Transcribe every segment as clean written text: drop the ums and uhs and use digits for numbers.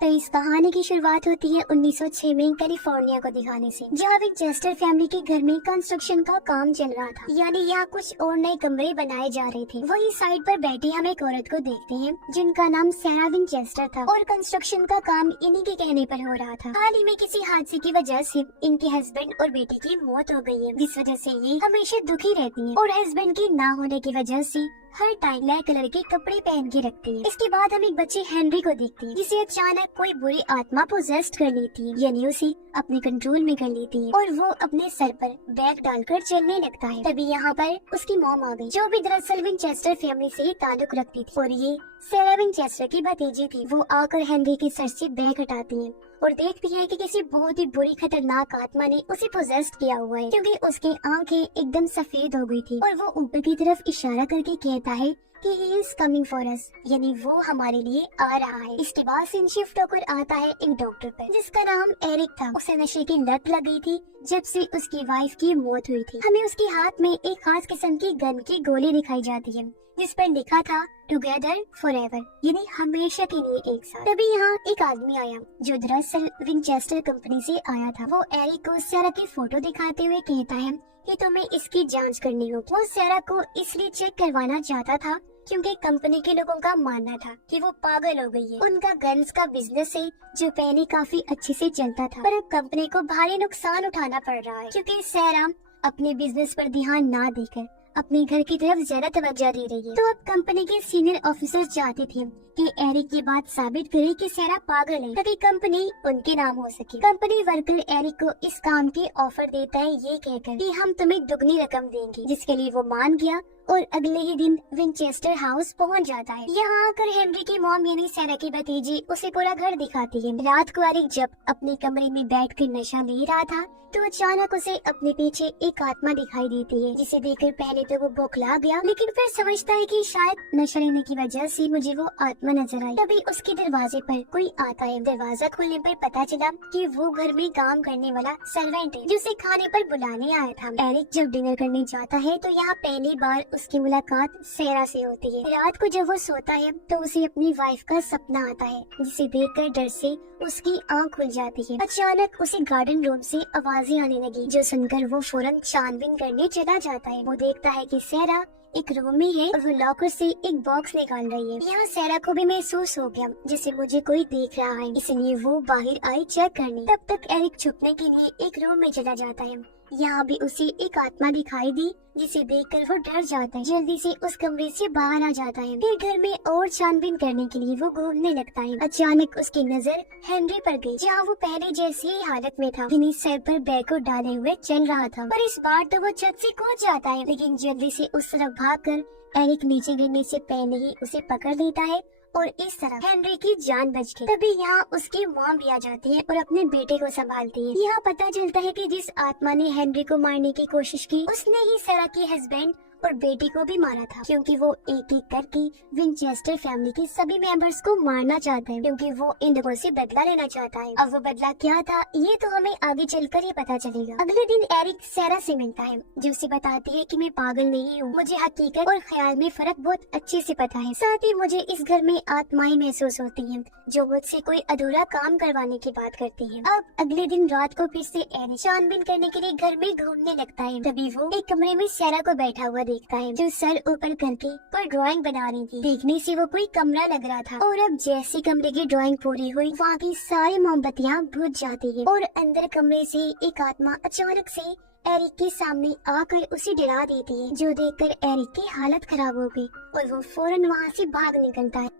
तो इस कहानी की शुरुआत होती है 1906 में कैलिफोर्निया को दिखाने से, जहाँ विंचेस्टर फैमिली के घर में कंस्ट्रक्शन का काम चल रहा था। यानी यहाँ कुछ और नए कमरे बनाए जा रहे थे। वही साइड पर बैठी हम एक औरत को देखते हैं जिनका नाम सैरा विंचेस्टर था और कंस्ट्रक्शन का काम इन्हीं के कहने पर हो रहा था। हाल ही में किसी हादसे की वजह से इनके हस्बैंड और बेटी की मौत हो गई है, जिस वजह से ये हमेशा दुखी रहती है और हस्बैंड की ना होने की वजह से हर टाइम ब्लैक कलर के कपड़े पहन के रखती है। इसके बाद हम एक बच्चे हेनरी को देखते हैं जिसे अचानक कोई बुरी आत्मा पोजेस्ट कर लेती है, यानी उसे अपने कंट्रोल में कर लेती है और वो अपने सर पर बैग डालकर चलने लगता है। तभी यहाँ पर उसकी मॉम आ गई, जो भी दरअसल विंचेस्टर फैमिली से ताल्लुक रखती थी और ये सैरा विंचेस्टर की भतीजी थी। वो आकर हेनरी के सर से बैग हटाती है और देखती है कि किसी बहुत ही बुरी खतरनाक आत्मा ने उसे पोजेस्ट किया हुआ है, क्योंकि उसकी आंखें एकदम सफेद हो गई थी और वो ऊपर की तरफ इशारा करके कहता है कि he is coming for us, यानी वो हमारे लिए आ रहा है। इसके बाद सीन शिफ्ट होकर आता है एक डॉक्टर पर जिसका नाम एरिक था। उसे नशे की लत लग गई थी जब से उसकी वाइफ की मौत हुई थी। हमें उसके हाथ में एक खास किस्म की गन की गोली दिखाई जाती है जिस पर लिखा था टुगेदर फॉरएवर, यानी हमेशा के लिए एक साथ। तभी यहाँ एक आदमी आया जो दरअसल विंचेस्टर कंपनी से आया था। वो एरिक को सैरा की फोटो दिखाते हुए कहता है कि तुम्हें इसकी जांच करनी होगी। वो सैरा को इसलिए चेक करवाना चाहता था क्योंकि कंपनी के लोगों का मानना था कि वो पागल हो गई है। उनका गन्स का बिजनेस है जो पहले काफी अच्छे से चलता था, पर अब कंपनी को भारी नुकसान उठाना पड़ रहा है क्योंकि सैरा अपने बिजनेस पर ध्यान ना देकर अपने घर की तरफ ज्यादा तवज्जो दे रही है। तो अब कंपनी के सीनियर ऑफिसर चाहते थे कि एरिक ये बात साबित करे कि सैरा पागल है ताकि कंपनी उनके नाम हो सके। कंपनी वर्कर एरिक को इस काम की ऑफर देता है ये कहकर कि हम तुम्हें दुगनी रकम देंगे, जिसके लिए वो मान गया और अगले ही दिन विंचेस्टर हाउस पहुंच जाता है। यहाँ आकर हेनरी की मॉम यानी सैरा की भतीजी उसे पूरा घर दिखाती है। रात को एरिक जब अपने कमरे में बैठकर नशा ले रहा था तो अचानक उसे अपने पीछे एक आत्मा दिखाई देती है, जिसे देखकर पहले तो वो बौखला गया, लेकिन फिर समझता है कि शायद नशा लेने की वजह से मुझे वो आत्मा नजर आई। तभी उसके दरवाजे पर कोई आता है। दरवाजा खोलने पर पता चला कि वो घर में काम करने वाला सर्वेंट है जिसे खाने पर बुलाने आया था। एरिक जब डिनर करने जाता है तो यहाँ पहली बार उसकी मुलाकात सैरा से होती है। रात को जब वो सोता है तो उसे अपनी वाइफ का सपना आता है, जिसे देखकर डर से उसकी आँख खुल जाती है। अचानक उसे गार्डन रूम से आवाजें आने लगी, जो सुनकर वो फौरन छानबीन करने चला जाता है। वो देखता है कि सैरा एक रूम में है और वो लॉकर से एक बॉक्स निकाल रही है। यहाँ सैरा को भी महसूस हो गया जैसे मुझे कोई देख रहा है, इसलिए वो बाहर आई चेक करने। तब तक एरिक छुपने के लिए एक रूम में चला जाता है। यहाँ भी उसे एक आत्मा दिखाई दी जिसे देखकर वो डर जाता है। जल्दी से उस कमरे से बाहर आ जाता है। फिर घर में और छानबीन करने के लिए वो घूमने लगता है। अचानक उसकी नजर हेनरी पर गई, जहाँ वो पहले जैसी ही हालत में था, यानी सर पर बैग को डाले हुए चल रहा था। पर इस बार तो वो छत से कूद जाता है, लेकिन जल्दी से उस तरफ भागकर एरिक नीचे गिरने से पहले ही उसे पकड़ लेता है और इस तरह हेनरी की जान बच गई। तभी यहाँ उसकी मॉम भी आ जाती है और अपने बेटे को संभालती है। यहाँ पता चलता है कि जिस आत्मा ने हेनरी को मारने की कोशिश की उसने ही सैरा के हस्बैंड और बेटी को भी मारा था, क्योंकि वो एक एक करके विंचेस्टर फैमिली के सभी मेंबर्स को मारना चाहते हैं, क्योंकि वो इन लोगों से बदला लेना चाहता है। अब वो बदला क्या था ये तो हमें आगे चलकर ही पता चलेगा। अगले दिन एरिक सैरा से मिलता है जो उसे बताती है कि मैं पागल नहीं हूँ, मुझे हकीकत और ख्याल में फर्क बहुत अच्छे से पता है। साथ ही मुझे इस घर में आत्माएं महसूस होती है जो मुझसे कोई अधूरा काम करवाने की बात करती है। अब अगले दिन रात को फिर से एरिक छानबीन करने के लिए घर में घूमने लगता है। तभी वो एक कमरे में सैरा को बैठा हुआ देखता है जो सर ऊपर करके कोई ड्राइंग बना रही थी। देखने से वो कोई कमरा लग रहा था और अब जैसी कमरे की ड्राइंग पूरी हुई वहाँ की सारी मोमबत्तियाँ बुझ जाती है और अंदर कमरे से एक आत्मा अचानक से एरिक के सामने आकर उसे डरा देती है, जो देखकर एरिक की हालत खराब हो गई और वो फौरन वहाँ से भाग निकलता है।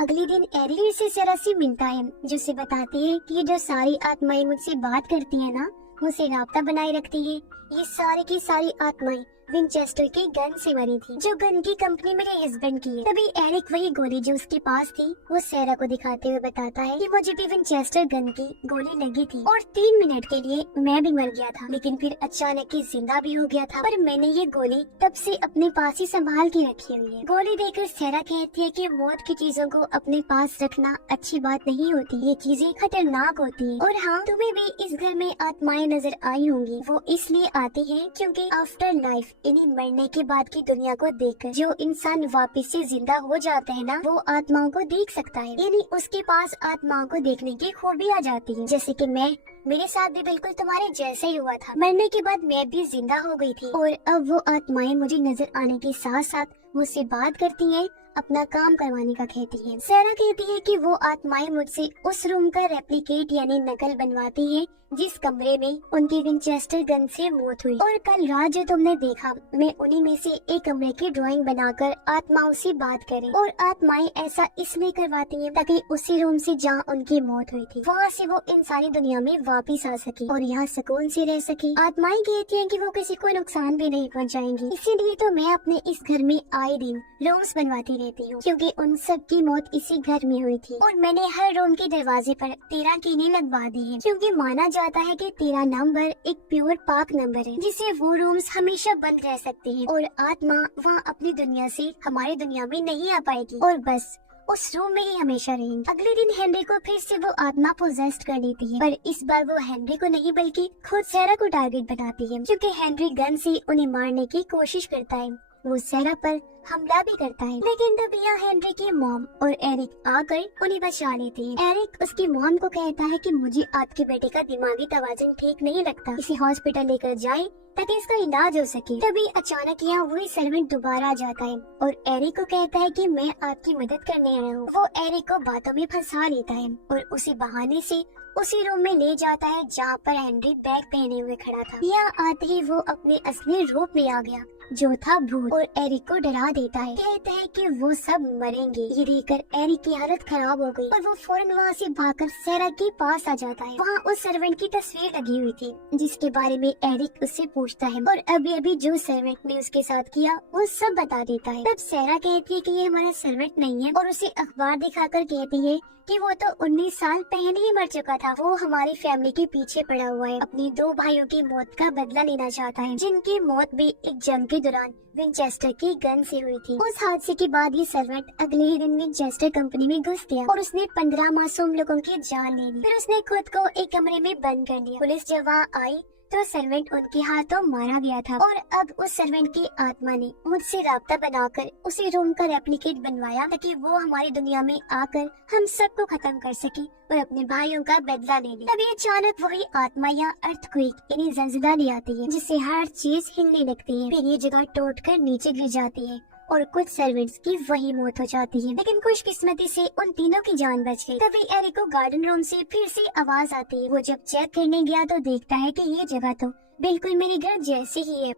अगले दिन एरिक फिर से सैरा से मिलता है जो उसे बताती है कि जो सारी आत्माएं मुझसे बात करती है ना, मुझसे राब्ता बनाए रखती है, ये सारी की सारी आत्माएं विंचेस्टर के गन से मरी थी, जो गन की कंपनी मेरे हस्बैंड की है। तभी एरिक वही गोली जो उसके पास थी वो सैरा को दिखाते हुए बताता है कि मुझे भी विंचेस्टर गन की गोली लगी थी और 3 मिनट के लिए मैं भी मर गया था, लेकिन फिर अचानक ही जिंदा भी हो गया था। पर मैंने ये गोली तब से अपने पास ही संभाल के रखी हुई है। गोली देकर सैरा कहती है कि मौत की चीजों को अपने पास रखना अच्छी बात नहीं होती, ये चीजें खतरनाक होती है। और हाँ, तुम्हें भी इस घर में आत्माएं नजर आई होंगी, वो इसलिए आती है क्योंकि आफ्टर लाइफ इन्हीं मरने के बाद की दुनिया को देखकर जो इंसान वापस से जिंदा हो जाता है ना, वो आत्माओं को देख सकता है। यानी उसके पास आत्माओं को देखने की खूबी आ जाती है। जैसे कि मेरे साथ भी बिल्कुल तुम्हारे जैसे ही हुआ था। मरने के बाद मैं भी जिंदा हो गई थी और अब वो आत्माएं मुझे नजर आने के साथ साथ मुझसे बात करती हैं, अपना काम करवाने का कहती है। सारा कहती है कि वो आत्माएं मुझसे उस रूम का रेप्लिकेट यानी नकल बनवाती हैं जिस कमरे में उनकी विंचेस्टर गन से मौत हुई। और कल रात जो तुमने देखा, मैं उन्हीं में से एक कमरे की ड्राइंग बनाकर आत्माओं से बात करें। और आत्माएं ऐसा इसलिए करवाती हैं ताकि उसी रूम से जहाँ उनकी मौत हुई थी वहाँ से वो इंसानी दुनिया में वापस आ सके और यहाँ सुकून से रह सके। आत्माएं कहती हैं कि वो किसी को नुकसान भी नहीं पहुँचाएंगी, इसीलिए तो मैं अपने इस घर में आए दिन रूम्स बनवाती रहती हूँ, क्योंकि उन सब की मौत इसी घर में हुई थी। और मैंने हर रूम के दरवाजे पर 13 कीलें लगवा दी है, क्योंकि माना जाता है कि 13 नंबर एक प्योर पाक नंबर है जिसे वो रूम्स हमेशा बंद रह सकते हैं और आत्मा वहाँ अपनी दुनिया से हमारी दुनिया में नहीं आ पाएगी और बस उस रूम में ही हमेशा रहेंगी। अगले दिन हेनरी को फिर से वो आत्मा पोजेस्ट कर लेती है, पर इस बार वो हेनरी को नहीं बल्कि खुद सारा को टारगेट बनाती है, क्योंकि हेनरी गन से उन्हें मारने की कोशिश करता है। वो सारा पर हमला भी करता है, लेकिन तब यहाँ हेनरी की मॉम और एरिक आकर उन्हें बचा लेते हैं। एरिक उसकी मॉम को कहता है कि मुझे आपके बेटे का दिमागी तवाज़ुन ठीक नहीं लगता, इसे हॉस्पिटल लेकर जाए ताकि इसका इलाज हो सके। तभी अचानक यहाँ वही सर्वेंट दोबारा आ जाता है और एरिक को कहता है कि मैं आपकी मदद करने आया हूँ। वो एरिक को बातों में फंसा लेता है और उसी बहाने से उसी रूम में ले जाता है जहाँ पर हेनरी बैग पहने हुए खड़ा था। यहाँ आते ही वो अपने असली रूप में आ गया जो था भूत, और एरिक को डरा देता है। कहता है कि वो सब मरेंगे। ये देखकर एरिक की हालत खराब हो गई और वो फौरन वहाँ से भागकर सारा के पास आ जाता है। वहाँ उस सर्वेंट की तस्वीर लगी हुई थी जिसके बारे में एरिक उससे पूछता है और अभी अभी जो सर्वेंट ने उसके साथ किया वो सब बता देता है। तब सारा कहती है कि ये हमारा सर्वेंट नहीं है और उसे अखबार दिखाकर कहती है कि वो तो 19 साल पहले ही मर चुका था। वो हमारी फैमिली के पीछे पड़ा हुआ है, अपनी 2 भाइयों की मौत का बदला लेना चाहता है जिनकी मौत भी एक जंग के दौरान विंचेस्टर की गन से हुई थी। उस हादसे के बाद ये सर्वेंट अगले ही दिन विंचेस्टर कंपनी में घुस गया और उसने 15 मासूम लोगों की जान ले ली। फिर उसने खुद को एक कमरे में बंद कर लिया। पुलिस जब वहाँ आई तो सर्वेंट उनके हाथों मारा गया था और अब उस सर्वेंट की आत्मा ने मुझसे राब्ता बनाकर उसी रूम का रेप्लिकेट बनवाया ताकि वो हमारी दुनिया में आकर हम सबको खत्म कर सके और अपने भाइयों का बदला ले ले। तभी अचानक वही आत्मा या अर्थक्वेक इन्हें जंजीदा ले आती है जिससे हर चीज हिलने लगती है। फिर ये जगह टूटकर नीचे गिर जाती है और कुछ सर्वेंट्स की वही मौत हो जाती है, लेकिन खुशकिस्मती से उन तीनों की जान बच गई। तभी एरिक को गार्डन रूम से फिर से आवाज आती है। वो जब चेक करने गया तो देखता है कि ये जगह तो बिल्कुल मेरे घर जैसी ही है।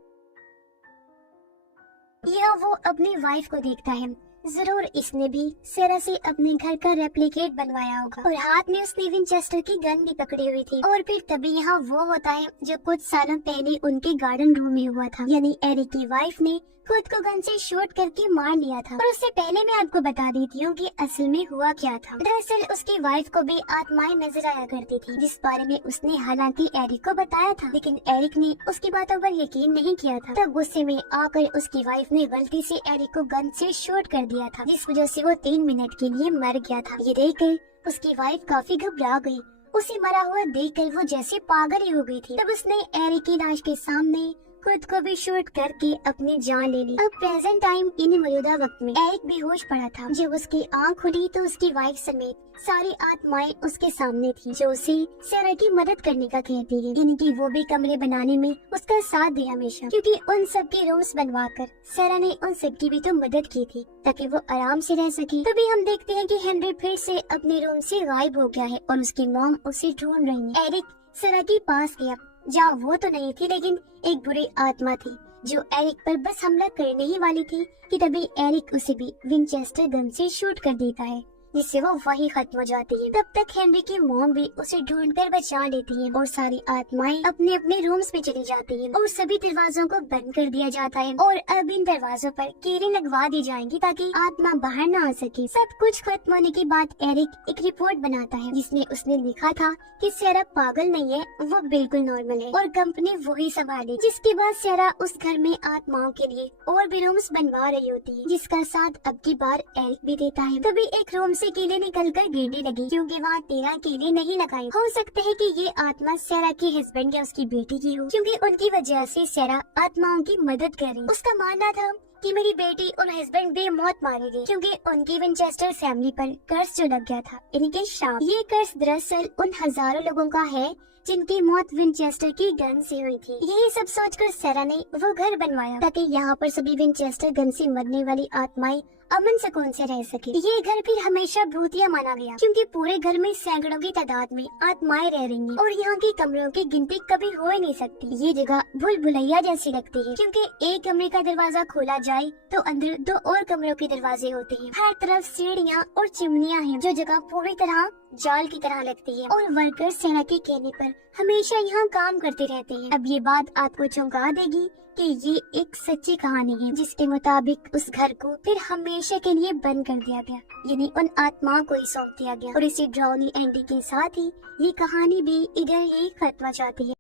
यह वो अपनी वाइफ को देखता है। जरूर इसने भी सारा से अपने घर का रेप्लिकेट बनवाया होगा और हाथ में उसने विंचेस्टर की गन भी पकड़ी हुई थी। और फिर तभी यहाँ वो होता है जो कुछ सालों पहले उनके गार्डन रूम में हुआ था, यानी एरिक की वाइफ ने खुद को गन से शूट करके मार लिया था। और उससे पहले मैं आपको बता देती हूँ कि असल में हुआ क्या था। दरअसल उसकी वाइफ को भी आत्माएं नजर आया करती थी जिस बारे में उसने हालांकि एरिक को बताया था, लेकिन एरिक ने उसकी बातों पर यकीन नहीं किया था। तब गुस्से में आकर उसकी वाइफ ने गलती से एरिक को गन से शूट कर दिया था, जिस वजह से वो 3 मिनट के लिए मर गया था। ये देखकर उसकी वाइफ काफी घबरा गई। उसे मरा हुआ देखकर वो जैसे पागल ही हो गई थी। तब उसने एरिक की लाश के सामने खुद को भी शूट करके अपनी जान ले ली। अब प्रेजेंट टाइम इन मौजूदा वक्त में एरिक बेहोश पड़ा था। जब उसकी आंख खुली तो उसकी वाइफ समेत सारी आत्माएं उसके सामने थी जो उसे सारा की मदद करने का कहती है, यानी कि वो भी कमरे बनाने में उसका साथ दे हमेशा, क्योंकि उन सब के रूम्स बनवाकर सारा ने उन सब की भी तो मदद की थी ताकि वो आराम से रह सके। तभी हम देखते हैं कि हेनरी फिर से अपने रूम से गायब हो गया है और उसकी मॉम उसे ढूंढ रही है। एरिक सारा के पास गया जहाँ वो तो नहीं थी, लेकिन एक बुरी आत्मा थी जो एरिक पर बस हमला करने ही वाली थी कि तभी एरिक उसे भी विंचेस्टर गन से शूट कर देता है जिससे वो वही खत्म हो जाती है। तब तक हेनरी की मॉम भी उसे ढूंढकर बचा लेती है और सारी आत्माएं अपने अपने रूम्स में चली जाती है और सभी दरवाजों को बंद कर दिया जाता है और अब इन दरवाजों पर कीलें लगवा दी जाएंगी ताकि आत्मा बाहर न आ सके। सब कुछ खत्म होने के बाद एरिक एक रिपोर्ट बनाता है जिसमें उसने लिखा था कि सारा पागल नहीं है, वो बिल्कुल नॉर्मल है और कंपनी वही संभाले। जिसके बाद सारा उस घर में आत्माओं के लिए और भी रूम्स बनवा रही होती है जिसका साथ अब की बार एरिक भी देता है। तभी एक रूम से कीले निकलकर गिरने लगी क्योंकि वहाँ 13 कीले नहीं लगाए। हो सकता है कि ये आत्मा सैरा के हस्बैंड या उसकी बेटी की हो, क्योंकि उनकी वजह से सैरा आत्माओं की मदद कर रही। उसका मानना था कि मेरी बेटी और हस्बैंड भी मौत मारेगी क्योंकि उनकी विंचेस्टर फैमिली पर कर्ज जो लग गया था, इनके श्राप। ये कर्ज दरअसल उन हजारों लोगों का है जिनकी मौत विंचेस्टर की गन से हुई थी। यही सब सोचकर सैरा ने वो घर बनवाया ताकि यहाँ पर सभी विंचेस्टर गन से मरने वाली आत्माएं अमन सुकून से रह सके। ये घर फिर हमेशा भूतिया माना गया क्योंकि पूरे घर में सैकड़ों की तादाद में आत्माएं रह रही हैं और यहाँ के कमरों की गिनती कभी हो ही नहीं सकती। ये जगह भूल भुलैया जैसी लगती है क्योंकि एक कमरे का दरवाजा खोला जाए तो अंदर 2 और कमरों के दरवाजे होते हैं। हर तरफ सीढ़ियाँ और चिमनियाँ हैं जो जगह पूरी तरह जाल की तरह लगती है और वर्कर सेना के कहने पर हमेशा यहाँ काम करते रहते हैं। अब ये बात आपको चौंका देगी कि ये एक सच्ची कहानी है जिसके मुताबिक उस घर को फिर हमेशा के लिए बंद कर दिया गया, यानी उन आत्माओं को ही सौंप दिया गया। और इसी ड्राउनी एंडी के साथ ही ये कहानी भी इधर ही खत्म हो जाती है।